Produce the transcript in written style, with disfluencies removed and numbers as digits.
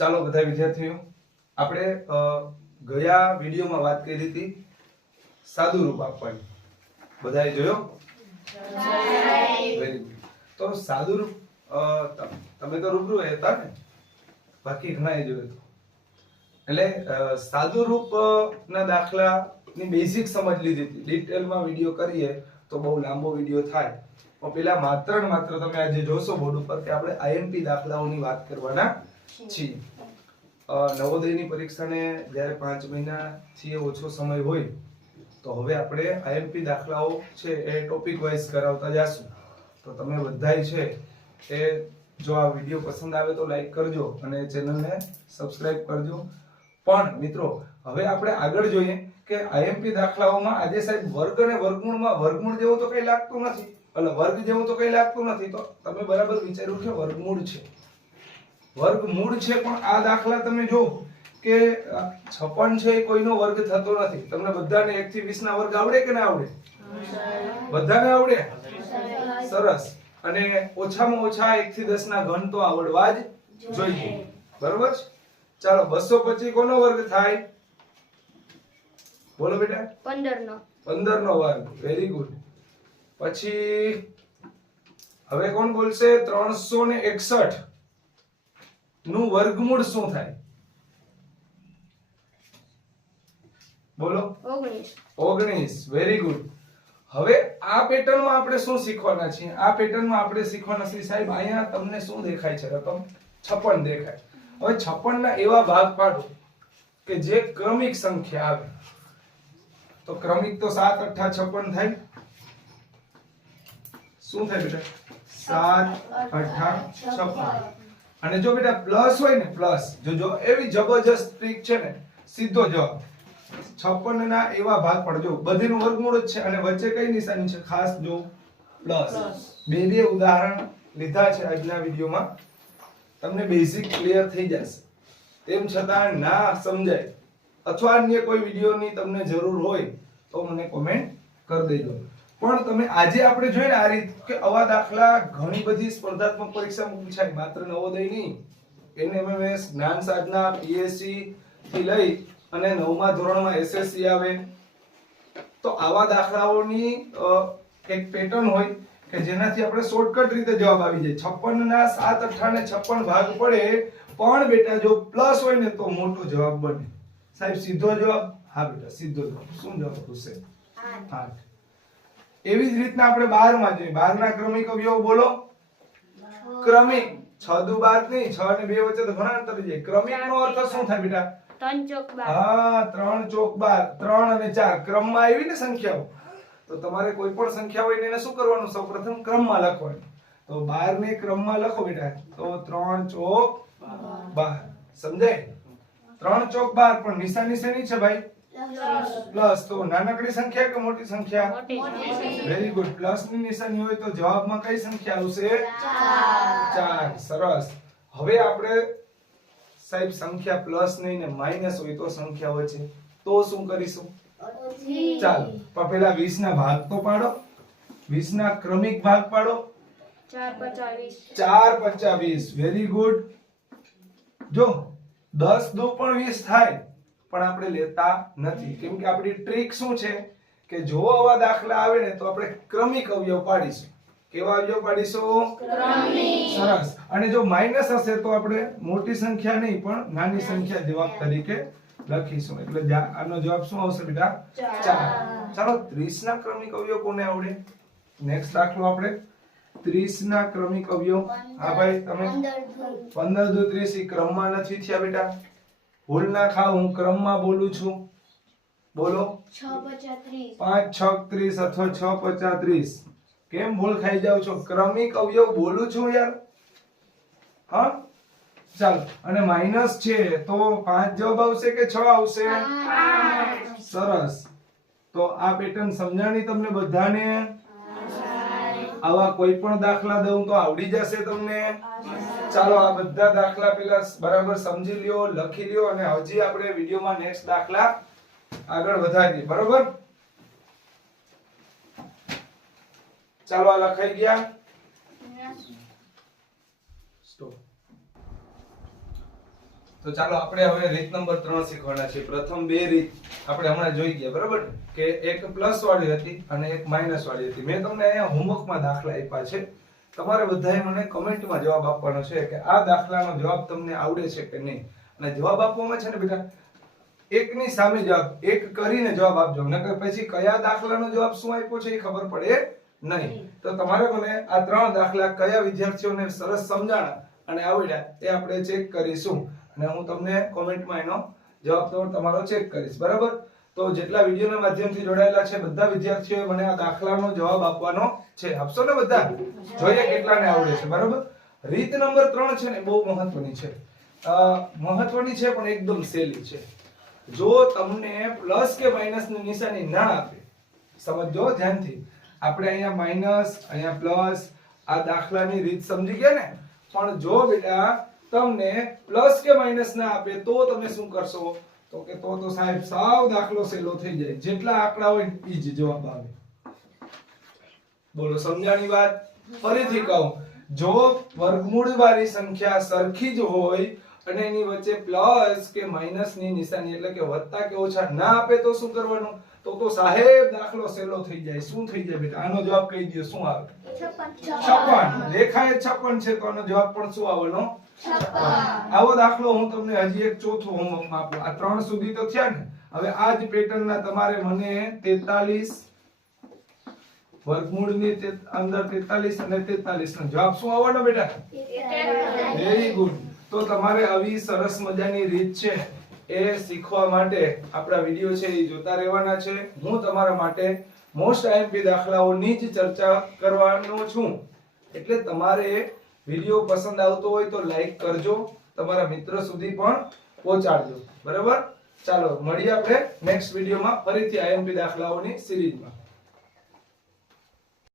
ચાલો બધા વિદ્યાર્થીઓ, આપણે ગયા વિડીયોમાં વાત કરી હતી સાદું રૂપ આપવાની. બધાએ જોયો? Very good. તો સાદું રૂપ તમે તો રૂબરૂ હતા ને, બાકી ઘણાએ જોયું હતું. એટલે સાદું રૂપ ના દાખલાની બેઝિક સમજ લીધી હતી. ડિટેલમાં વિડીયો કરીએ તો બહુ લાંબો વિડીયો થાય. પણ પેલા માત્ર ને માત્ર તમે આજે જોશો બોર્ડ ઉપર કે આપણે આઈએમપી દાખલાઓની વાત કરવાના છીએ. નવોદયની પરીક્ષાને જ્યારે 5 મહિનાથી ઓછો સમય હોય તો હવે આપણે આઈએમપી દાખલાઓ છે એ ટોપિક વાઇઝ કરાવતા જાશું. તો તમે બધાય છે એ જો આ વિડીયો પસંદ આવે તો લાઈક કરજો અને ચેનલને સબસ્ક્રાઇબ કરજો. પણ મિત્રો હવે આપણે આગળ જોઈએ કે આઈએમપી દાખલાઓમાં આજે સાહેબ વર્ગ અને વર્ગમૂળમાં વર્ગમૂળ જેવું તો કઈ લાગતું નથી, એટલે વર્ગ જેવું તો કઈ લાગતું નથી. તો તમે બરાબર વિચાર્યું કે વર્ગમૂળ છે, વર્ગમૂળ છે. પણ આ દાખલા તમે જો કે 56 છે એ કોઈનો વર્ગ થતો નથી. તમને બધાને 1 થી 20 ના વર્ગ આવડે કે ના આવડે? બધાને આવડે? સરસ. અને ઓછામાં ઓછા 1 થી 10 ના ઘન તો આવડવા જ જોઈએ, બરોબર છે? ચાલો 225 કોનો વર્ગ થાય? બોલો બેટા. 15 નો વર્ગ. Very good. પછી હવે કોણ બોલશે? 361 નું વર્ગમૂળ શું થાય? બોલો. 19. Very good. હવે આ પેટર્નમાં આપણે શું શીખવાના છીએ? આ પેટર્નમાં આપણે શીખવાના છીએ સાહેબ, અહીંયા તમને શું દેખાય છે? રકમ 56 દેખાય. હવે 56 ના એવા ભાગ પાડો કે જે ક્રમિક સંખ્યા આવે. તો ક્રમિક તો 7 8 56 થાય. શું થાય બેટા? 7 8 56. અને જો બેટા પ્લસ હોય ને, પ્લસ જો એવી જબરજસ્ત ટ્રીક છે ને, સીધો જવાબ 56 ના એવા ભાગ પડજો. બધીનું વર્ગમૂળ જ છે અને વચ્ચે કઈ નિશાની છે ખાસ જો? પ્લસ. બે ઉદાહરણ લીધા છે આજના વિડીયોમાં. તમને બેઝિક ક્લિયર થઈ જશે. તેમ છતાં ના સમજાય અથવા અન્ય કોઈ વિડીયોની તમને જરૂર હોય તો મને કોમેન્ટ કરી દેજો. પણ તમે આજે આપણે જોઈએ ને આ રીત કે આવા દાખલા ઘણી બધી સ્પર્ધાત્મક પરીક્ષામાં પૂછાય, માત્ર નવોદય નહીં, એનએમએમએસ, જ્ઞાન સાધના, પીએસસી થી લઈ અને 9મા ધોરણમાં એસએસસી આવે. તો આવા દાખલાઓની એક પેટર્ન હોય કે જેનાથી આપણે શોર્ટકટ રીતે જવાબ આવી જાય. 56 ના 7 8 ને 56 ભાગ પડે, પણ બેટા જો પ્લસ હોય ને તો મોટો જવાબ બને. સાહેબ સીધો જવાબ? હા બેટા સીધો જવાબ. શું જવાબ થશે? 8. એવી જ રીતના આપણે 12 માં જોઈએ. 12 ના ક્રમિક અવયવ બોલો. ક્રમિક 6 દુ 12 નહીં, 6 અને 2 વચ્ચે તો ઘણા અંતર છે. ક્રમિક નો અર્થ શું થાય બેટા? 3 ચોક 12. હા, 3 ચોક 12. 3 અને 4 ક્રમમાં આવી ને સંખ્યાઓ. તો તમારે કોઈ પણ સંખ્યા હોય ને એને શું કરવાનું? સૌપ્રથમ ક્રમમાં લખવાનું. તો 12 ને ક્રમમાં લખો બેટા. તો 3 ચોક 12. સમજાય? 3 ચોક 12. પણ નિશાની શેની છે ભાઈ? પ્લસ. તો નાનકડી સંખ્યા કે મોટી સંખ્યા? Very good. પ્લસ ની નિશાની હોય તો જવાબમાં કઈ સંખ્યા આવશે? 4. સરસ. હવે આપણે સાહેબ સંખ્યા પ્લસ નહીં ને માઈનસ હોય તો સંખ્યા હોય છે તો શું કરીશું? ચાલો પણ પેલા 20 ના ભાગ તો પાડો. 20 ના ક્રમિક ભાગ પાડો. 4 25. 4 25. Very good. જો 10 દુ પણ 20 થાય, પણ આપણે લેતા નથી. કેમ કે આપણી ટ્રીક શું છે કે જો આવા દાખલા આવે ને તો આપણે ક્રમિક અવયવ પાડીશું. કેવા અવયવ પાડીશું? ક્રમિક. સરસ. અને જો માઈનસ હશે તો આપણે મોટી સંખ્યા નહીં પણ નાની સંખ્યા જવાબ તરીકે લખીશું. એટલે આનો જવાબ શું આવશે બેટા? 4. ચાલો 30 ના ક્રમિક અવયવ કોને આવડે? નેક્સ્ટ દાખલો આપણે 30 ના ક્રમિક અવયવ. હા ભાઈ તમે 15 દુ 30 ઈ ક્રમમાં નથી થયા બેટા. ભૂલ ના ખાઓ, હું ક્રમમાં બોલું છું. બોલો. 6 50 30. 5 6 30 અથવા 6 50 30. કેમ ભૂલ ખાઈ જાવ છો? ક્રમિક અવયવ બોલું છું યાર. હા ચાલો. અને માઈનસ છે તો 5 જવાબ આવશે કે 6 આવશે? 5. સરસ. તો આ પેટર્ન સમજાણી તમને બધાને? આવા કોઈ પણ દાખલા દઉં તો આવડી જશે તમને? ચાલો આ બધા દાખલા પેલા બરાબર સમજી લ્યો, લખી લ્યો અને હજી આપણે વિડિયોમાં નેક્સ્ટ દાખલા આગળ વધારીએ. બરોબર? ચાલો આ લખાઈ ગયા. સ્ટોપ. તો ચાલો આપણે હવે રીત નંબર 3 શીખવાના છે. પ્રથમ બે રીત આપણે હમણાં જોઈ ગયા, બરાબર? કે એક પ્લસ વાળી હતી અને એક માઇનસ વાળી હતી. મેં તમને અહીંયા હોમવર્કમાં દાખલા આપ્યા છે. તમારે બધાએ મને કમેન્ટમાં જવાબ આપવાનો છે કે આ દાખલાનો જવાબ તમને આવડે છે કે નહીં. અને જવાબ આપવામાં છે ને બેટા, એકની સામે જવાબ એક કરીને જવાબ આપજો, નકર પછી કયા દાખલાનો જવાબ શું આપ્યો છે એ ખબર પડે નહીં. તો તમારે મને આ 3 દાખલા કયા વિદ્યાર્થીઓને સરસ સમજાણા અને આવડ્યા એ આપણે ચેક કરીશું અને હું તમને કોમેન્ટમાં એનો જવાબ તો તમારો ચેક કરીશ, બરાબર? તો જેટલા વિડિયોના માધ્યમથી જોડાયેલા છે બધા વિદ્યાર્થીઓએ મને આ દાખલાનો જવાબ આપવાનો છે. આપશો ને બધા? જોઈએ કેટલાને આવડે છે, બરાબર? રીત નંબર 3 છે ને બહુ મહત્વની છે. મહત્વની છે પણ એકદમ સહેલી છે. જો તમને પ્લસ કે માઈનસ ની નિશાની ના આપે, સમજો ધ્યાનથી, આપણે અહીંયા માઈનસ અહીંયા પ્લસ, આ દાખલાની રીત સમજી ગયા ને? પણ જો બેટા તમને પ્લસ કે માઈનસ ના આપે તો તમે શું કરશો? તો કે તો સાહેબ સાવ દાખલો સહેલો થઈ જાય, જેટલા આંકડા હોય એ જ જવાબ આવે. બોલો સમજાણી વાત? ફરીથી કહું, જો વર્ગમૂળ વાળી સંખ્યા સરખી જ હોય અને એની વચ્ચે પ્લસ કે માઈનસ ની નિશાની એટલે કે વત્તા કે ઓછા ના આપે તો શું કરવાનું? તો સાહેબ દાખલો સહેલો થઈ જાય. શું થઈ જાય બેટા? આનો જવાબ કહી દો, શું આવે? 56. દેખાય 56 છે તો આનો જવાબ પણ શું આવવાનો? 56. આવો દાખલો હું તમને હજી એક ચોથો હોમવર્કમાં આપું. આ 3 સુધી તો થયા ને. હવે આ જ પેટર્નના તમારે મને 43 વર્ગમૂળની અંદર 43 અને 43 નો જવાબ શું આવવાનો બેટા? Very good. તો તમારે આવી સરસ મજાની રીત છે એ શીખવા માટે આપણા વિડિયો છે એ જોતા રહેવાના છે. હું તમારા માટે મોસ્ટ આઈએમપી દાખલાઓની જ ચર્ચા કરવાનો છું. એટલે તમારે વિડિયો પસંદ આવતો હોય તો લાઈક કરજો, તમારા મિત્રો સુધી પણ પહોંચાડજો, બરાબર? ચાલો મળીએ આપણે નેક્સ્ટ વિડિયોમાં ફરીથી આઈએમપી દાખલાઓની સિરીઝમાં.